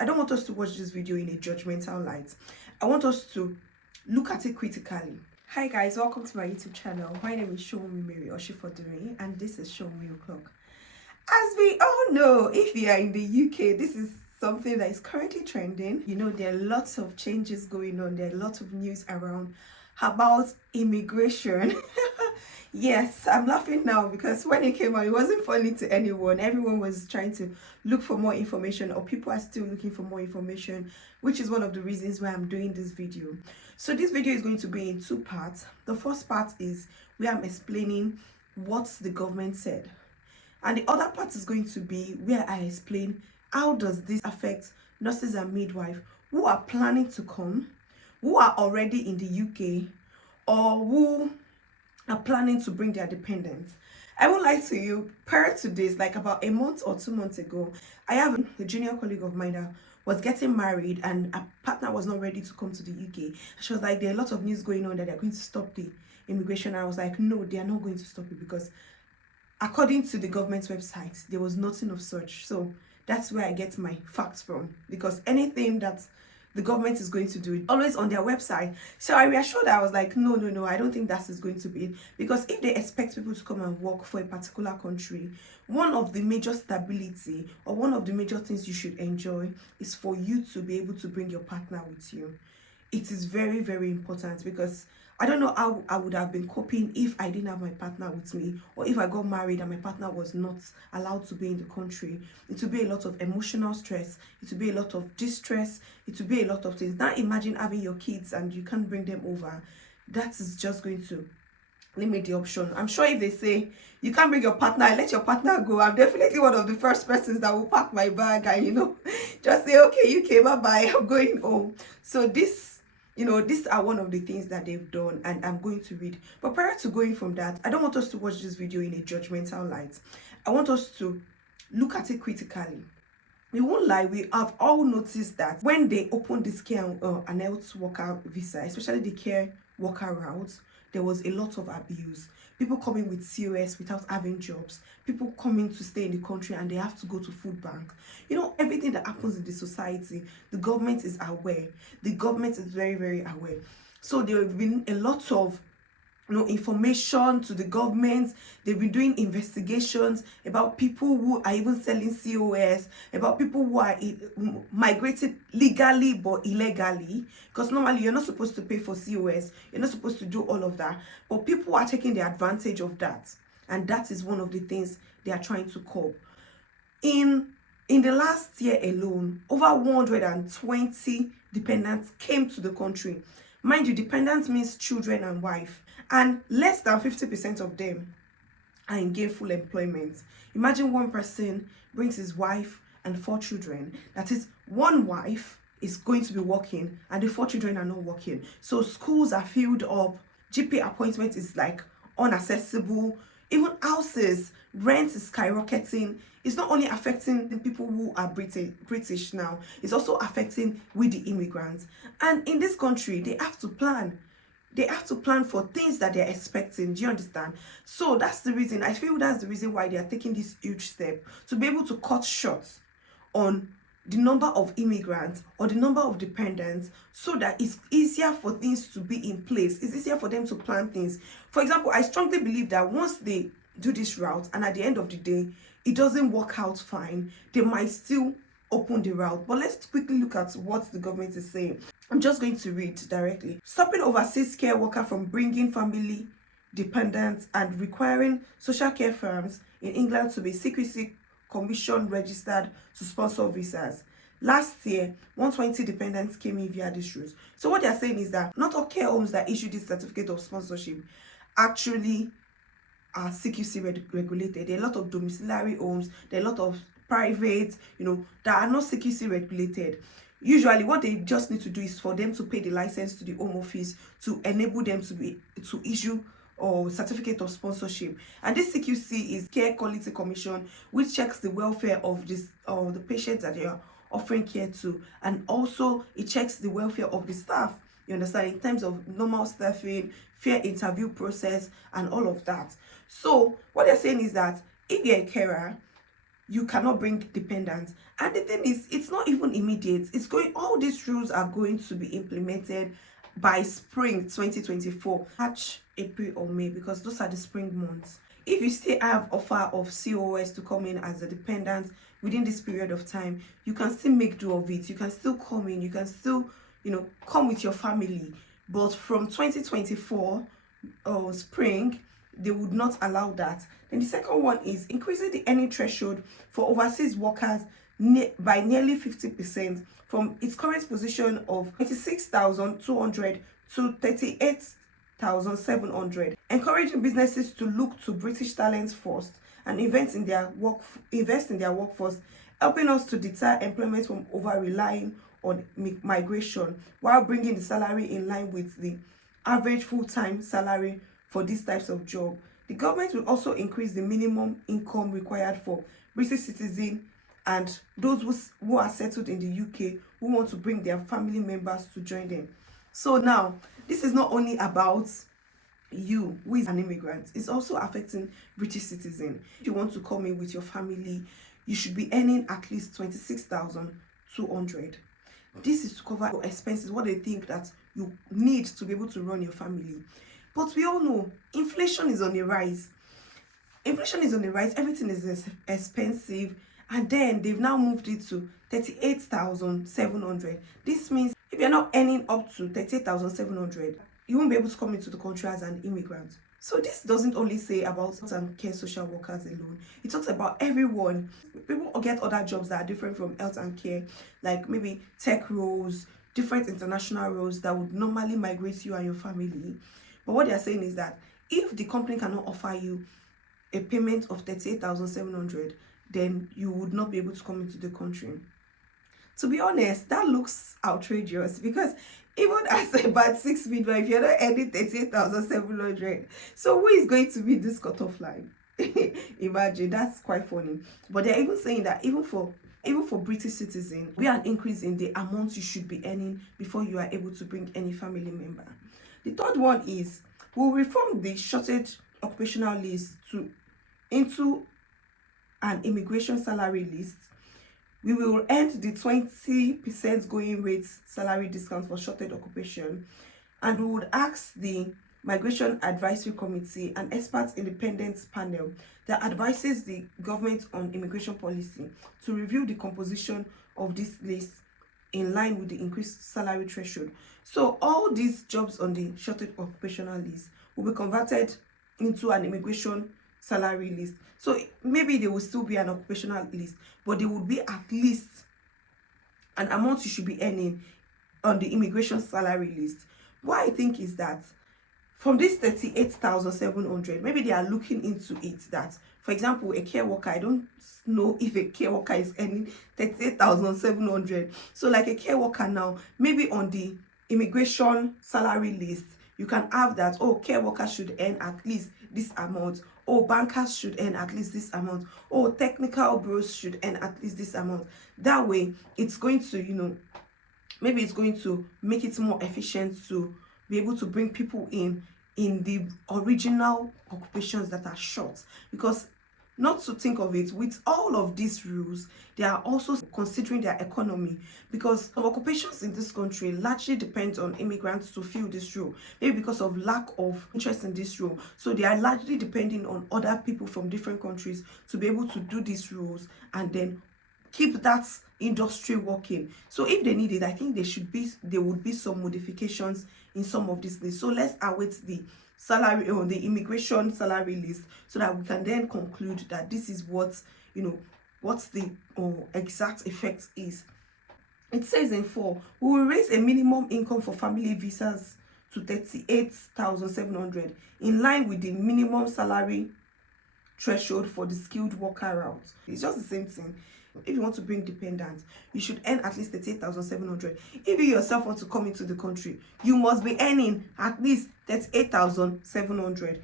I don't want us to watch this video in a judgmental light. I want us to look at it critically. Hi guys, welcome to my YouTube channel. My name is Showomi Mary Oshifodunmi and this is Showomi O'Clock. As we all know, if you are in the UK, this is something that is currently trending. You know, there are lots of changes going on. There are lots of news around about immigration. Yes, I'm laughing now because when it came out, it wasn't funny to anyone. Everyone was trying to look for more information, or people are still looking for more information, which is one of the reasons why I'm doing this video. So this video is going to be in two parts. The first part is where I'm explaining what the government said, and the other part is going to be where I explain how does this affect nurses and midwives who are planning to come, who are already in the UK, or who are planning to bring their dependents. I won't lie to you, prior to this, like about a month or 2 months ago, I have a junior colleague of mine that was getting married and a partner was not ready to come to the UK. She was like, there are a lot of news going on that they're going to stop the immigration. I was like, no, they are not going to stop it, because according to the government's website, there was nothing of such. So that's where I get my facts from, because anything that the government is going to do it always on their website. So I reassured her. I was like, no, I don't think that is going to be it, because if they expect people to come and work for a particular country, one of the major stability or one of the major things you should enjoy is for you to be able to bring your partner with you. It is very, very important, because I don't know how I would have been coping if I didn't have my partner with me, or if I got married and my partner was not allowed to be in the country. It would be a lot of emotional stress. It would be a lot of distress. It would be a lot of things. Now imagine having your kids and you can't bring them over. That is just going to limit the option. I'm sure if they say you can't bring your partner, let your partner go, I'm definitely one of the first persons that will pack my bag and just say, okay, UK, bye-bye, I'm going home. So these are one of the things that they've done, and I'm going to read. But prior to going from that, I don't want us to watch this video in a judgmental light. I want us to look at it critically. We won't lie, we have all noticed that when they opened this care and health worker visa, especially the care worker route, there was a lot of abuse. People coming with COS without having jobs, people coming to stay in the country and they have to go to food bank. Everything that happens in the society, the government is aware. The government is very, very aware. So there have been a lot of information to the government. They've been doing investigations about people who are even selling COS, about people who are migrated legally but illegally, because normally you're not supposed to pay for COS, you're not supposed to do all of that, but people are taking the advantage of that, and that is one of the things they are trying to curb. In the last year alone, over 120 dependents came to the country. Mind you, dependents means children and wife, and less than 50% of them are in gainful employment. Imagine one person brings his wife and 4 children. That is, one wife is going to be working and the 4 children are not working. So schools are filled up, GP appointment is like unaccessible, even houses, rent is skyrocketing. It's not only affecting the people who are British now, it's also affecting with the immigrants. And in this country, they have to plan. They have to plan for things that they're expecting. Do you understand? So that's the reason, I feel that's the reason why they are taking this huge step, to be able to cut short on the number of immigrants or the number of dependents, so that it's easier for things to be in place. It's easier for them to plan things. For example, I strongly believe that once they do this route and at the end of the day it doesn't work out fine, they might still open the route. But let's quickly look at what the government is saying. I'm just going to read directly. Stopping overseas care worker from bringing family dependents and requiring social care firms in England to be secrecy commission registered to sponsor visas. Last year, 120 dependents came in via this route. So what they're saying is that not all care homes that issue this certificate of sponsorship actually are CQC regulated. There are a lot of domiciliary homes, there are a lot of private, that are not CQC regulated. Usually what they just need to do is for them to pay the license to the Home Office to enable them to issue or certificate of sponsorship. And this CQC is Care Quality Commission, which checks the welfare of the patients that they are offering care to, and also it checks the welfare of the staff. You understand, in terms of normal staffing, fair interview process, and all of that. So what they're saying is that if you're a carer, you cannot bring dependents. And the thing is, it's not even immediate. It's going, all these rules are going to be implemented by spring 2024, March, April or May, because those are the spring months. If you still have offer of COS to come in as a dependent within this period of time, you can still make do of it. You can still come in, you can still, come with your family. But from 2024 spring, they would not allow that. Then the second one is increasing the earning threshold for overseas workers by nearly 50% from its current position of 26,200 to 38,700, encouraging businesses to look to British talents first and invest in their workforce, helping us to deter employment from over relying on migration while bringing the salary in line with the average full-time salary for these types of job. The government will also increase the minimum income required for British citizens and those who are settled in the UK who want to bring their family members to join them. So now, this is not only about you who is an immigrant, it's also affecting British citizens. If you want to come in with your family, you should be earning at least 26,200. This is to cover your expenses, what they think that you need to be able to run your family. But we all know inflation is on the rise. Everything is expensive. And then they've now moved it to 38,700. This means if you're not earning up to 38,700, you won't be able to come into the country as an immigrant. So this doesn't only say about health and care social workers alone. It talks about everyone. People get other jobs that are different from health and care, like maybe tech roles, different international roles that would normally migrate you and your family. But what they are saying is that if the company cannot offer you a payment of 38,700, then you would not be able to come into the country. To be honest, that looks outrageous, because even as a band 6 midwife, you're not earning 38,700. So who is going to be this cutoff line? Imagine, that's quite funny. But they're even saying that even for British citizens, we are an increase in the amount you should be earning before you are able to bring any family member. The third one is we'll reform the shortage occupational list into an immigration salary list. We will end the 20% going rate salary discount for shortage occupation, and we would ask the Migration Advisory Committee, an expert independent panel that advises the government on immigration policy, to review the composition of this list in line with the increased salary threshold. So all these jobs on the shortage occupational list will be converted into an immigration salary list. So maybe there will still be an occupational list, but there would be at least an amount you should be earning on the immigration salary list. What I think is that from this 38,700, maybe they are looking into it that, for example, a care worker, I don't know if a care worker is earning 38,700. So like a care worker now, maybe on the immigration salary list, you can have that, oh, care workers should earn at least this amount. Oh, bankers should earn at least this amount. Oh, technical bros should earn at least this amount. That way, it's going to, maybe it's going to make it more efficient to be able to bring people in the original occupations that are short. Because not to think of it, with all of these rules, they are also considering their economy, because occupations in this country largely depend on immigrants to fill this role, maybe because of lack of interest in this role. So they are largely depending on other people from different countries to be able to do these roles and then keep that industry working. So if they need it, I think there would be some modifications in some of these lists. So let's await the salary on the immigration salary list, so that we can then conclude that this is what what's the exact effect is. It says in 4, we will raise a minimum income for family visas to 38,700 in line with the minimum salary threshold for the skilled worker route. It's just the same thing. If you want to bring dependents, you should earn at least 38,700. If you yourself want to come into the country, you must be earning at least 38,700.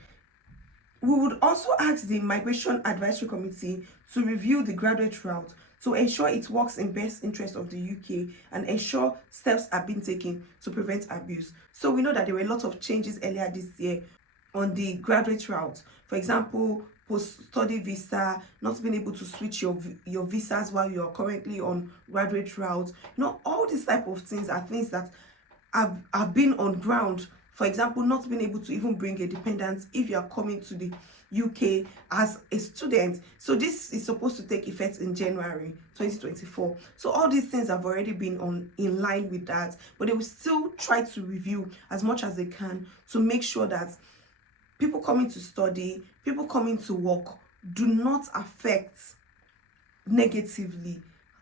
We would also ask the Migration Advisory Committee to review the graduate route to ensure it works in best interest of the UK and ensure steps are being taken to prevent abuse. So we know that there were a lot of changes earlier this year on the graduate route. For example, post-study visa, not being able to switch your visas while you're currently on graduate route. All these type of things are things that have been on ground. For example, not being able to even bring a dependent if you are coming to the UK as a student. So this is supposed to take effect in January 2024. So all these things have already been in line with that, but they will still try to review as much as they can to make sure that people coming to study, people coming to work do not affect negatively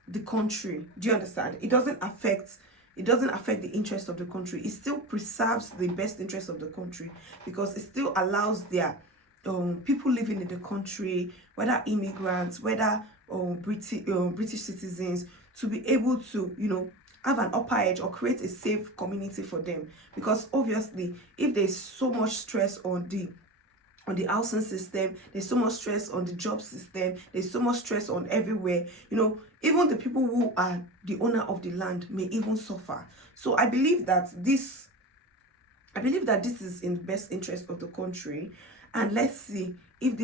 the country. Do you understand? It doesn't affect the interest of the country. It still preserves the best interest of the country, because it still allows their people living in the country, whether immigrants, whether British citizens, to be able to have an upper edge or create a safe community for them. Because obviously, if there's so much stress on the housing system, there's so much stress on the job system, there's so much stress on everywhere, even the people who are the owner of the land may even suffer. So I believe that this is in the best interest of the country. And let's see if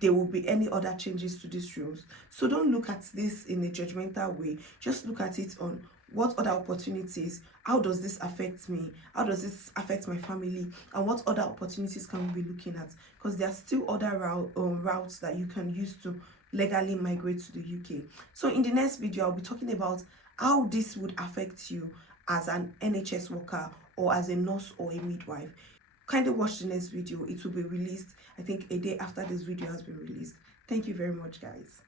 there will be any other changes to these rules. So don't look at this in a judgmental way. Just look at it on what other opportunities, how does this affect me, how does this affect my family, and what other opportunities can we be looking at, because there are still other routes that you can use to legally migrate to the UK. So in the next video, I'll be talking about how this would affect you as an NHS worker or as a nurse or a midwife. Kindly watch the next video. It will be released, I think, a day after this video has been released. Thank you very much, guys.